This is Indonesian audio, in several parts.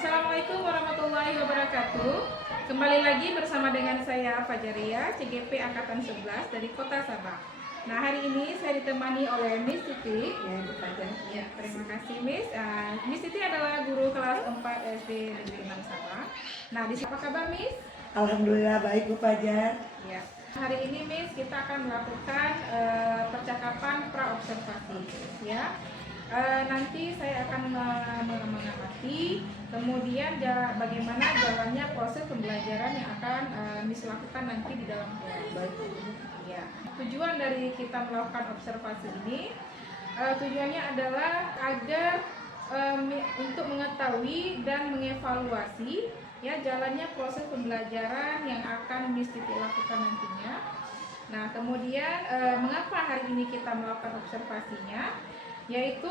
Assalamualaikum warahmatullahi wabarakatuh. Kembali lagi bersama dengan saya Fajaria, CGP Angkatan 11 dari Kota Sabah. Nah, hari ini saya ditemani oleh Miss Titi. Ya, terima kasih Miss. Miss Titi adalah guru kelas 4 SD Negeri 6 Sabah. Nah, apa kabar Miss? Alhamdulillah baik Bu Fajar. Ya. Hari ini Miss kita akan melakukan percakapan pra-observasi. Ya. Nanti saya akan mengamati kemudian bagaimana jalannya proses pembelajaran yang akan Miss lakukan nanti di dalam kelas. Ya. Tujuan dari kita melakukan observasi ini tujuannya adalah agar untuk mengetahui dan mengevaluasi ya jalannya proses pembelajaran yang akan Miss Titi lakukan nantinya. Nah, kemudian mengapa hari ini kita melakukan observasinya? Yaitu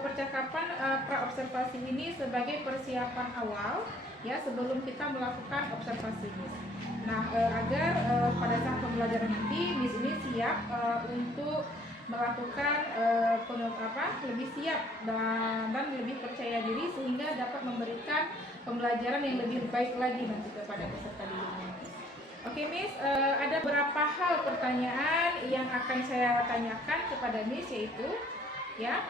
percakapan pra-observasi ini sebagai persiapan awal ya sebelum kita melakukan observasi Miss. Nah, agar pada saat pembelajaran nanti Miss ini siap untuk melakukan lebih siap dan lebih percaya diri sehingga dapat memberikan pembelajaran yang lebih baik lagi nanti kepada peserta didiknya. Oke Miss, ada beberapa hal pertanyaan yang akan saya tanyakan kepada Miss, yaitu ya,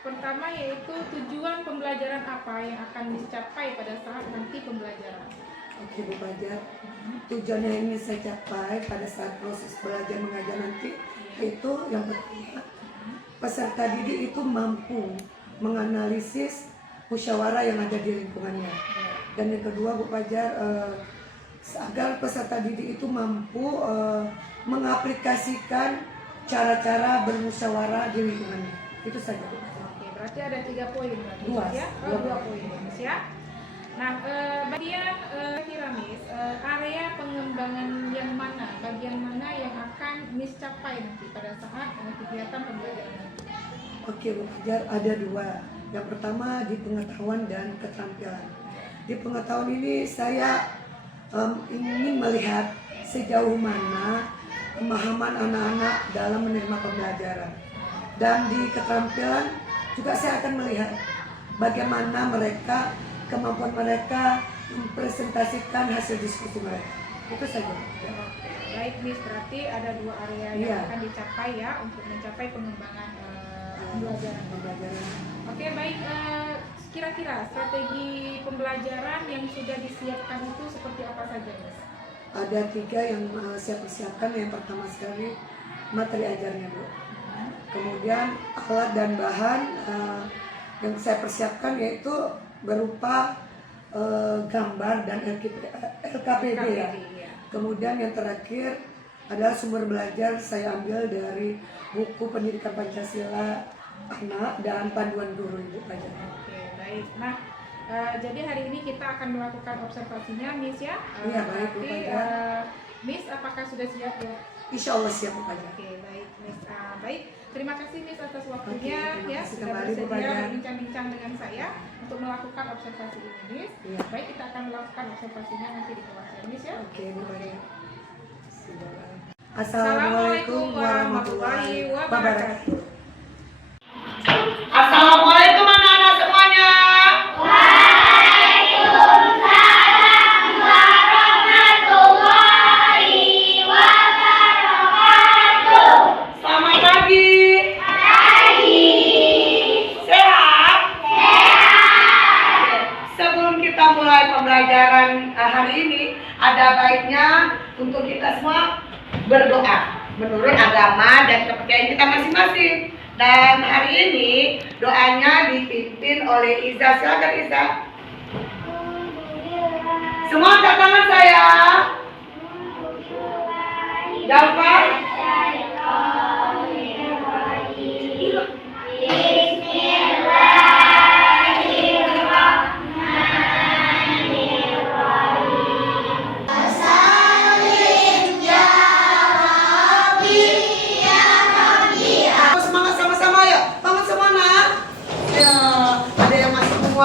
pertama yaitu tujuan pembelajaran apa yang akan dicapai pada saat nanti pembelajaran. Oke Bu Fajar, tujuan yang ingin saya capai pada saat proses belajar mengajar nanti itu yang pertama, peserta didik itu mampu menganalisis musyawarah yang ada di lingkungannya. Dan yang kedua Bu Fajar, agar peserta didik itu mampu mengaplikasikan cara-cara bermusyawarah di lingkungannya. Itu saja. Oke, berarti ada 3 poin berarti ya? Dua poin ya. Nah, bagian kira Miss, area pengembangan yang mana, bagian mana yang akan Miss capai nanti pada saat kegiatan pembelajaran nanti? Oke Bu Fajar, ada 2. Yang pertama di pengetahuan dan keterampilan. Di pengetahuan ini saya ingin melihat sejauh mana pemahaman anak-anak dalam menerima pembelajaran. Dan di keterampilan juga saya akan melihat bagaimana kemampuan mereka mempresentasikan hasil diskusi mereka. Itu saja. Baik Miss, berarti ada 2 area yang akan dicapai ya untuk mencapai pengembangan pembelajaran. Oke, baik. Kira-kira strategi pembelajaran yang sudah disiapkan itu seperti apa saja Miss? Ada 3 yang saya persiapkan. Yang pertama sekali materi ajarnya Bu. Kemudian alat dan bahan yang saya persiapkan yaitu berupa gambar dan LKPD ya. Kemudian yang terakhir adalah sumber belajar saya ambil dari buku Pendidikan Pancasila Anak dan Panduan Guru Ibu Fajar. Oke, baik. Nah, jadi hari ini kita akan melakukan observasinya Miss ya. Iya, baik Bu Fajar. Miss, apakah sudah siap ya? Insya Allah siap Bu Fajar. Oke, baik Miss. Baik, terima kasih Miss atas waktunya. Oke, ya sudah bersedia berbincang-bincang dengan saya untuk melakukan observasi ini Miss. Iya. Baik, kita akan melakukan observasinya nanti di kelas ya Miss ya. Oke Bu Fajar. Assalamualaikum warahmatullahi wabarakatuh. Assalamualaikum anak-anak semuanya. Waalaikumsalam warahmatullahi wabarakatuh. Selamat pagi. Pagi. Sehat? Sehat. Sebelum kita mulai pembelajaran hari ini, ada baiknya untuk kita semua berdoa menurut agama dan kepercayaan kita masing-masing. Dan hari ini doanya dipimpin oleh Iza. Silakan Iza. Semua angkat tangan saya. Jafar.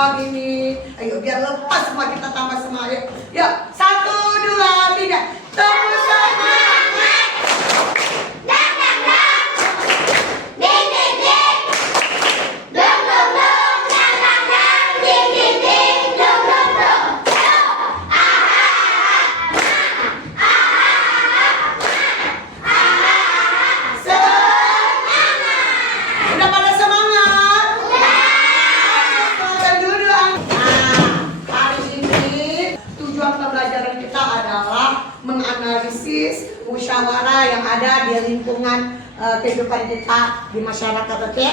Ini, ayo biar lepas semua, kita tambah semangat. Yuk, 1, 2, 3. Tepuk semangat. Dang dang dang. Ding ding ding. Dong dong dong. Dang dang dang. Ding ding ding. ada di lingkungan kehidupan kita di masyarakat. Oke?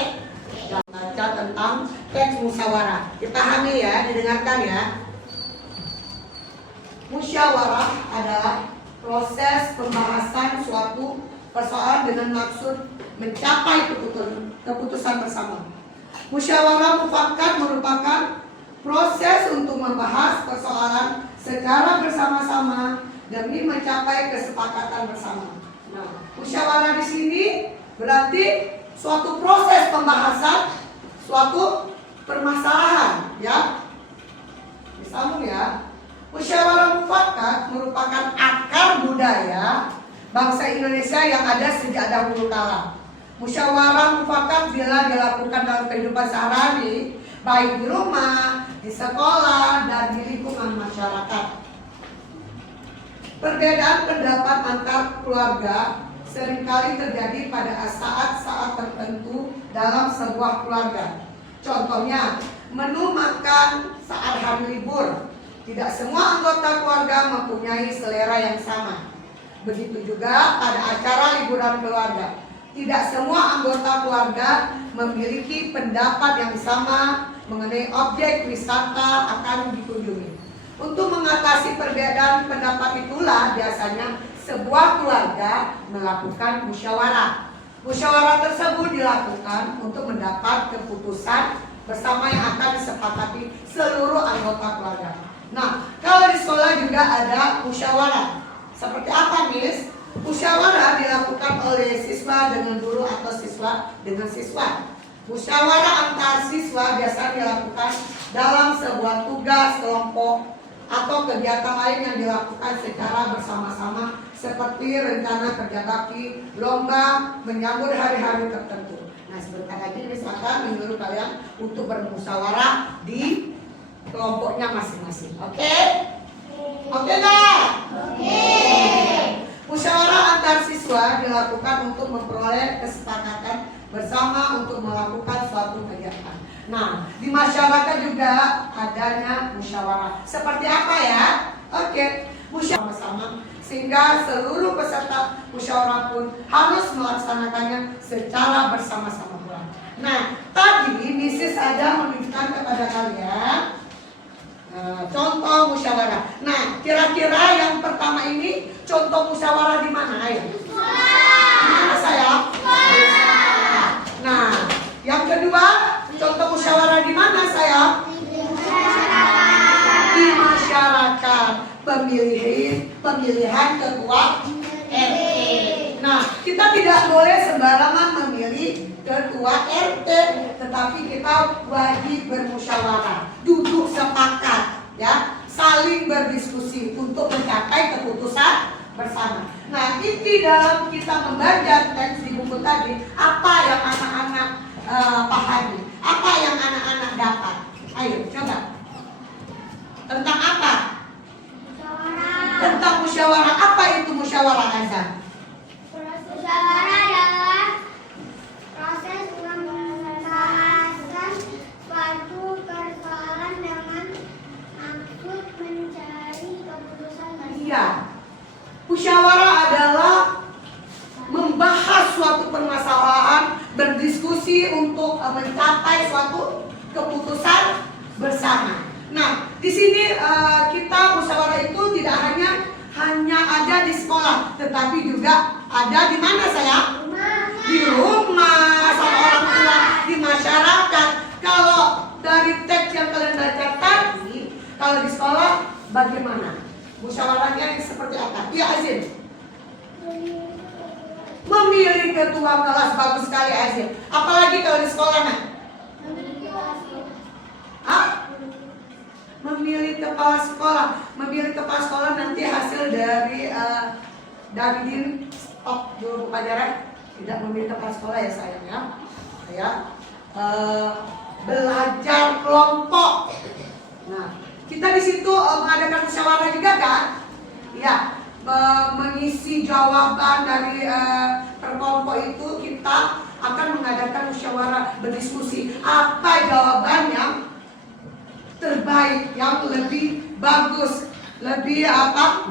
Baca tentang teks musyawarah. Dipahami ya, didengarkan ya. Musyawarah adalah proses pembahasan suatu persoalan dengan maksud mencapai keputusan bersama. Musyawarah mufakat merupakan proses untuk membahas persoalan secara bersama-sama demi mencapai kesepakatan bersama. Nah, musyawarah di sini berarti suatu proses pembahasan suatu permasalahan, ya. Disambung ya. Musyawarah mufakat merupakan akar budaya bangsa Indonesia yang ada sejak dahulu kala. Musyawarah mufakat bila dilakukan dalam kehidupan sehari-hari, baik di rumah, di sekolah, dan di lingkungan masyarakat. Perbedaan pendapat antar keluarga seringkali terjadi pada saat-saat tertentu dalam sebuah keluarga. Contohnya, menu makan saat hari libur. Tidak semua anggota keluarga mempunyai selera yang sama. Begitu juga pada acara liburan keluarga. Tidak semua anggota keluarga memiliki pendapat yang sama mengenai objek wisata akan dikunjungi. Untuk mengatasi perbedaan pendapat itulah biasanya sebuah keluarga melakukan musyawarah. Musyawarah tersebut dilakukan untuk mendapat keputusan bersama yang akan disepakati seluruh anggota keluarga. Nah, kalau di sekolah juga ada musyawarah. Seperti apa, Miss? Musyawarah dilakukan oleh siswa dengan guru atau siswa dengan siswa. Musyawarah antar siswa biasa dilakukan dalam sebuah tugas kelompok atau kegiatan lain yang dilakukan secara bersama-sama seperti rencana kerja bakti, lomba, menyambut hari-hari tertentu. Nah, sebentar lagi misalkan menyuruh kalian untuk bermusyawarah di kelompoknya masing-masing. Oke? Oke nggak? Oke. Musyawarah antar siswa dilakukan untuk memperoleh kesepakatan bersama untuk melakukan suatu kegiatan. Nah, di masyarakat juga adanya musyawarah. Seperti apa ya? Oke, musyawarah sama sehingga seluruh peserta musyawarah pun harus melaksanakannya secara bersama-sama pula. Nah, tadi Mrs. ada menunjukkan kepada kalian contoh musyawarah. Nah, kira-kira yang pertama ini contoh musyawarah di mana? Ayo. Di mana saya? Nah, yang kedua contoh musyawarah di mana saya? Di masyarakat. Pemilihan ketua RT. Nah, kita tidak boleh sembarangan memilih ketua RT, tetapi kita wajib bermusyawarah, duduk sepakat, ya, saling berdiskusi untuk mencapai keputusan bersama. Nah, ini dalam kita membaca teks di buku tadi, apa yang anak-anak pahami, apa yang anak-anak dapat? Ayo, coba. Tentang apa? Musyawarah. Tentang musyawarah. Apa itu musyawarah, Azan? Musyawarah adalah proses membahaskan suatu persoalan dengan maksud mencari keputusan bersama. Iya. Musyawarah adalah membahas suatu permasalahan, berdiskusi untuk mencapai suatu keputusan bersama. Nah, di sini kita musyawarah itu tidak hanya ada di sekolah, tetapi juga ada di mana sayang? Di rumah, sama orang tua, di masyarakat. Kalau dari teks yang kalian baca tadi, kalau di sekolah bagaimana? Musyawarahnya seperti apa? Iya, Azin. Memilih ketua kelas, bagus sekali Azin. Apalagi kalau di sekolah, nak? Memilih kepala sekolah. Memilih kepala sekolah nanti hasil dari Dandim stok guru pelajaran. Tidak memilih kepala sekolah ya sayang ya. Ya. Belajar kelompok. Nah, kita di situ mengadakan musyawarah juga kan? Ya. Mengisi jawaban dari perkelompok itu kita akan mengadakan musyawarah, berdiskusi apa jawaban yang terbaik, yang lebih bagus, lebih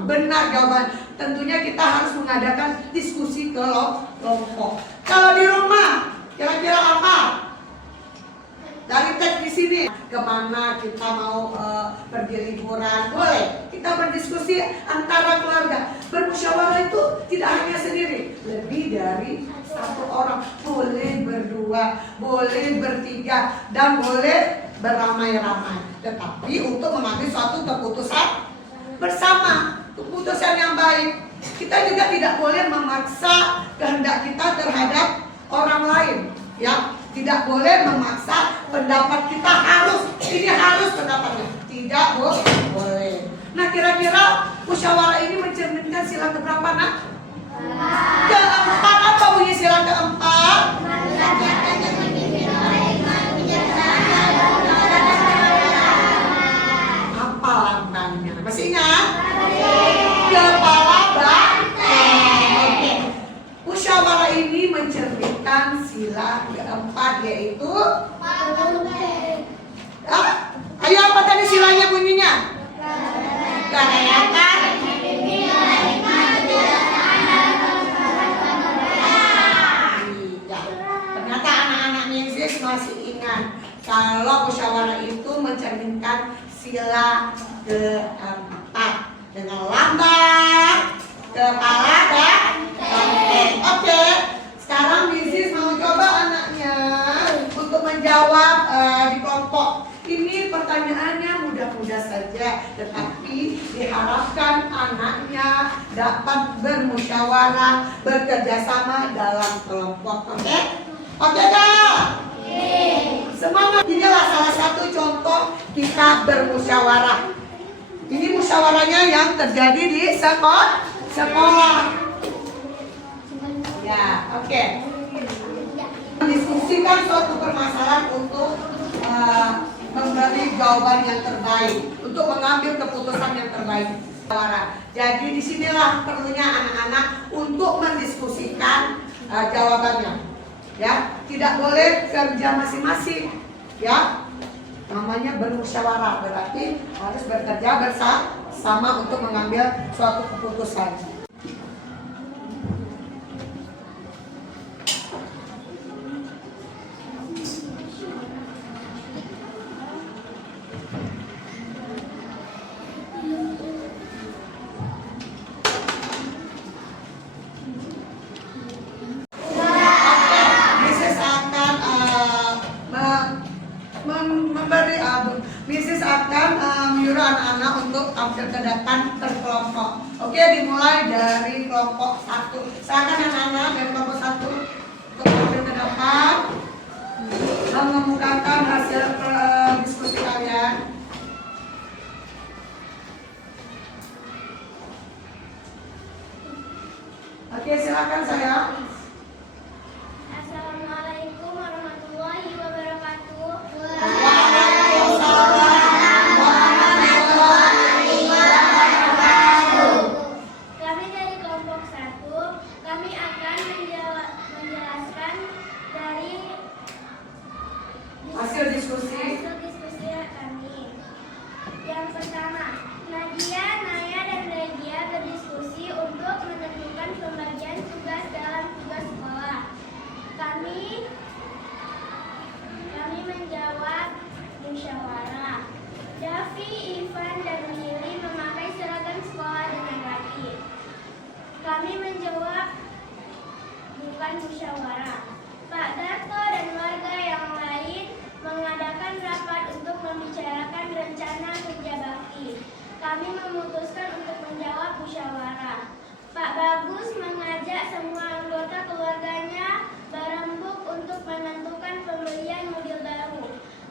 benar jawaban. tentunya kita harus mengadakan diskusi kelompok. Kalau di rumah, kira-kira apa? Dari teks di sini, kemana kita mau pergi liburan, boleh. Kita berdiskusi antara keluarga. Bermusyawarah itu tidak hanya sendiri, lebih dari satu orang. Boleh berdua, boleh bertiga, dan boleh beramai-ramai. Tetapi untuk mengambil suatu keputusan bersama, keputusan yang baik. Kita juga tidak boleh memaksa kehendak kita terhadap orang lain, ya. Tidak boleh memaksa pendapat kita ini harus pendapatnya. Tidak boleh. Nah, kira-kira musyawarah ini mencerminkan sila keberapa, Nak? Keempat. Apa bunyi sila keempat? Apa lambangnya? Masih ingat? Kepala banteng. Oke. Musyawarah ini mencerminkan sila keempat, yaitu ayo apa tadi silanya bunyinya? Kerayakan. Ternyata anak-anak Mrs. masih ingat kalau musyawarah itu mencerminkan sila keempat dengan lambang kepala banteng. Oke, sekarang Mrs. mau coba anaknya untuk menjawab di kelompok. Ini pertanyaannya mudah-mudah saja, tetapi diharapkan anaknya dapat bermusyawarah, bekerja sama dalam kelompok. Oke? Oke kak? Semangat. Inilah salah satu contoh kita bermusyawarah. Ini musyawarahnya yang terjadi di sekolah. Ya, oke. Diskusikan suatu permasalahan untuk memberi jawaban yang terbaik, untuk mengambil keputusan yang terbaik. Jadi disinilah perlunya anak-anak untuk mendiskusikan jawabannya. Ya, tidak boleh kerja masing-masing. Ya, namanya bermusyawarah berarti harus bekerja bersama untuk mengambil suatu keputusan. Mrs. akan menyuruh anak-anak untuk tampil ke depan berkelompok. Oke, dimulai dari kelompok 1. Silakan anak-anak dari kelompok 1 untuk tampil ke depan, mengemukakan hasil diskusi kalian. Oke, silakan saya. Assalamualaikum warahmatullahi wabarakatuh. Kami dari kelompok 1, kami akan menjelaskan dari Hasil diskusi kami. Yang pertama, Nadia, Naya, dan Regia berdiskusi untuk menentukan pembagian tugas dalam tugas sekolah. Kami menjawab musyawarah. Davi, Ivan, dan Lili memakai seragam sekolah dengan rapi. Kami menjawab bukan musyawarah. Pak Darto dan warga yang lain mengadakan rapat untuk membicarakan rencana kerja bakti. Kami memutuskan untuk menjawab musyawarah. Pak Bagus mengajak semua anggota keluarganya berembuk untuk menentukan pembelian mobil baru.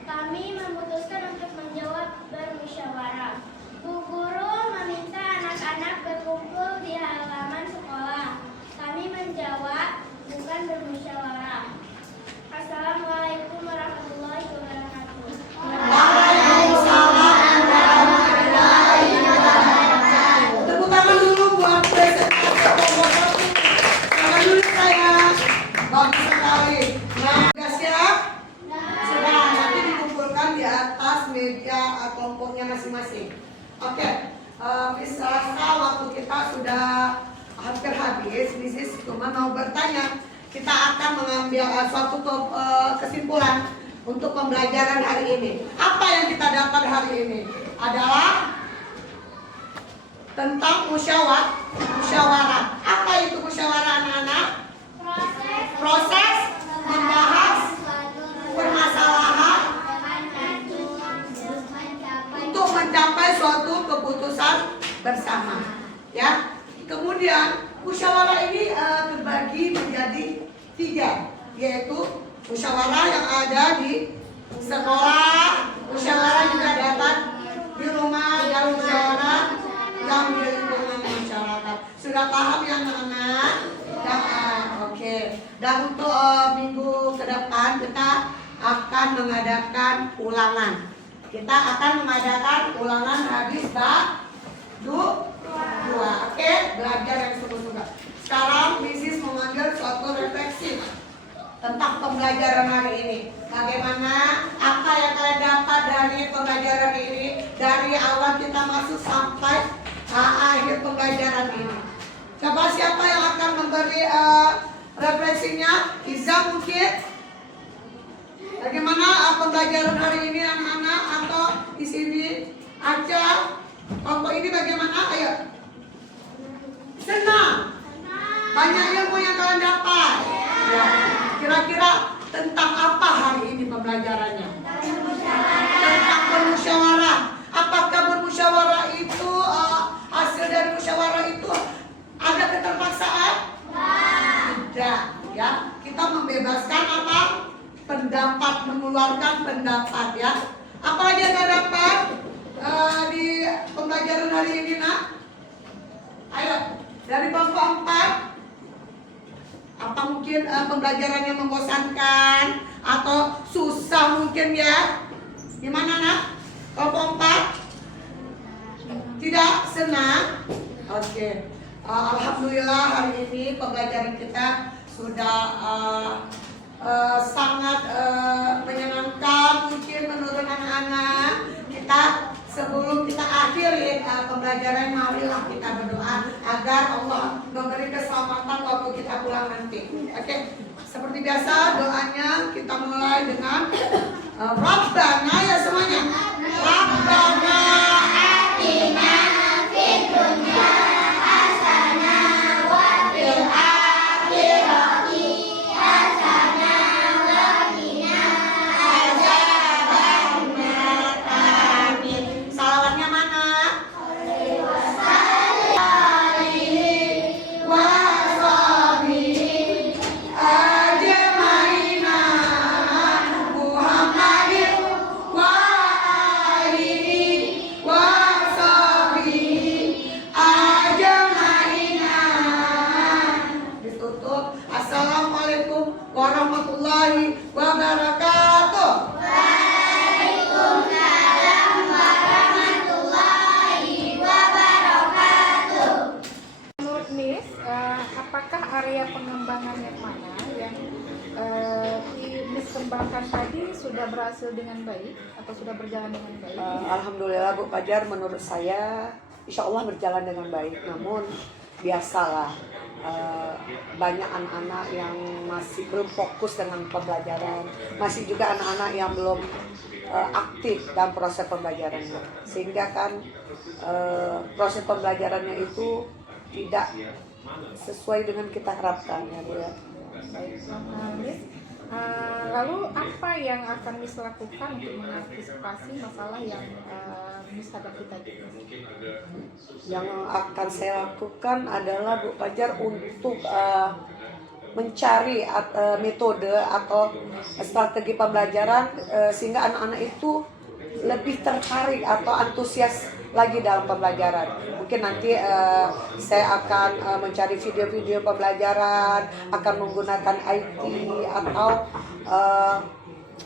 Kami memutuskan untuk menjawab bermusyawarah. Bu Guru meminta anak-anak berkumpul di halaman sekolah. Kami menjawab bukan bermusyawarah. Assalamualaikum warahmatullahi wabarakatuh. Tepuk tangan dulu buat presentasi kelompok 1. Tangan dulu saya. Bagus sekali. Nah, sudah siap? Sudah, nanti dikumpulkan di atas meja kelompoknya masing-masing. Oke. Miss Rasa, waktu kita sudah hampir habis. Mrs. cuma mau bertanya, kita akan mengambil suatu kesimpulan untuk pembelajaran hari ini. Apa yang kita dapat hari ini adalah tentang musyawarah. Apa itu musyawarah, anak-anak? Proses membahas permasalahan untuk mencapai suatu keputusan bersama. Ya. Kemudian musyawarah ini terbagi menjadi 3, yaitu musyawarah yang ada di sekolah, musyawarah juga dapat di rumah, dan musyawarah yang di lingkungan masyarakat. Sudah paham ya anak-anak? Oke. Dan untuk minggu ke depan kita akan mengadakan ulangan. Kita akan mengadakan ulangan habis bab 2. Oke, belajar yang sungguh-sungguh. Sekarang Mrs. mengambil suatu refleksi tentang pembelajaran hari ini. Bagaimana, apa yang kalian dapat dari pembelajaran ini, dari awal kita masuk sampai akhir pembelajaran ini. Coba siapa yang akan memberi refleksinya? Iza mungkin? Bagaimana pembelajaran hari ini anak-anak, atau di sini Aca? Kelompok ini bagaimana? Ayo. Senang. Banyak ilmu yang kalian dapat. Ya. Kira-kira tentang apa hari ini pembelajarannya? Tentang bermusyawarah. Apakah bermusyawarah itu hasil dari musyawarah itu ada keterpaksaan? Tidak. Ya. Kita membebaskan apa? Pendapat, mengeluarkan pendapat. Ya. Apa aja yang dapat di pembelajaran hari ini, nak? Ayo, dari kelompok 4. Apa mungkin pembelajarannya membosankan atau susah mungkin ya? Gimana, nak? Kelompok 4? Tidak senang? Oke. Alhamdulillah hari ini pembelajaran kita sudah sangat menyenangkan mungkin menurut anak-anak. Sebelum kita akhiri pembelajaran, marilah kita berdoa agar Allah memberi keselamatan waktu kita pulang nanti. Oke, seperti biasa doanya kita mulai dengan Rabbana, ya semuanya. Rabbana atina fid dunya hasanah wa fil akhirati hasanah wa qina adzabannar. Amin. Salawatnya mana? Assalamualaikum warahmatullahi wabarakatuh. Waalaikumsalam warahmatullahi wabarakatuh. Menurut Miss, apakah area pengembangan yang mana yang Miss kembangkan tadi sudah berhasil dengan baik atau sudah berjalan dengan baik? Alhamdulillah Bu Fajar, menurut saya insya Allah berjalan dengan baik. Namun biasalah banyak anak-anak yang masih belum fokus dengan pembelajaran, masih juga anak-anak yang belum aktif dalam proses pembelajarannya, sehingga kan proses pembelajarannya itu tidak sesuai dengan kita harapkan ya Bu ya. Baik, Miss. Lalu apa yang akan Miss lakukan untuk mengantisipasi masalah yang Miss hadapi tadi? Yang akan saya lakukan adalah Bu Fajar untuk mencari metode atau strategi pembelajaran sehingga anak-anak itu lebih tertarik atau antusias lagi dalam pembelajaran. Mungkin nanti saya akan mencari video-video pembelajaran, akan menggunakan IT atau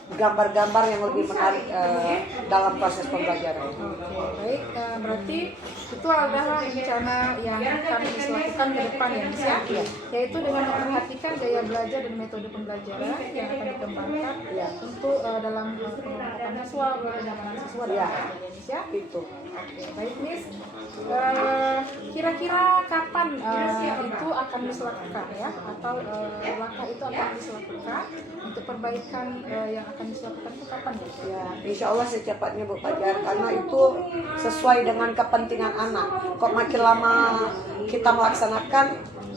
gambar-gambar yang lebih menarik dalam proses pembelajaran. Oke, baik. Berarti itu adalah rencana yang kami lakukan ke depan ya, Miss ya? Yaitu dengan memperhatikan gaya belajar dan metode pembelajaran yang akan dikembangkan untuk dalam pengembangan siswa, kenyamanan siswa dan sebagainya, Miss ya? Itu. Oke, baik Miss. Kira-kira kapan itu akan Miss lakukan ya? Atau langkah itu akan Miss lakukan untuk perbaikan yang akan Miss lakukan itu kapan ya? Ya, insya Allah secepatnya Bu Fajar, karena itu sesuai dengan kepentingan anak. Kok makin lama kita melaksanakan,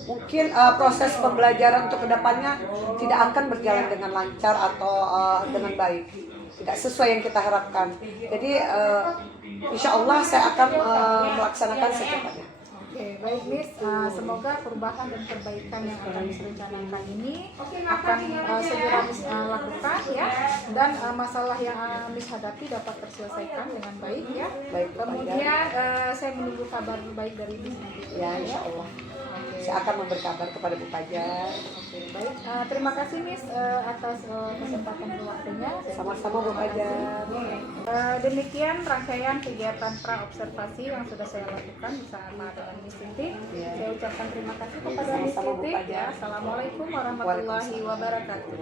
mungkin proses pembelajaran untuk kedepannya tidak akan berjalan dengan lancar atau dengan baik, tidak sesuai yang kita harapkan. Jadi insya Allah saya akan melaksanakan secepatnya. Oke, baik Miss. Semoga perubahan dan perbaikan yang akan Miss rencanakan ini akan segera Miss lakukan ya, dan masalah yang Miss hadapi dapat terselesaikan dengan baik ya. Baik, Bu Kemudian saya menunggu kabar baik dari Miss nanti. Ya, insya Allah. Saya akan memberi kabar kepada Bu Fajar. Oke, baik. Terima kasih Miss atas kesempatan dan waktunya. Sama-sama Bu Fajar. Demikian rangkaian kegiatan pra-observasi yang sudah saya lakukan bersama dengan Miss Titi. Saya ucapkan terima kasih kepada Miss Sama-sama, Bu Titi. Fajar. Assalamualaikum warahmatullahi wabarakatuh.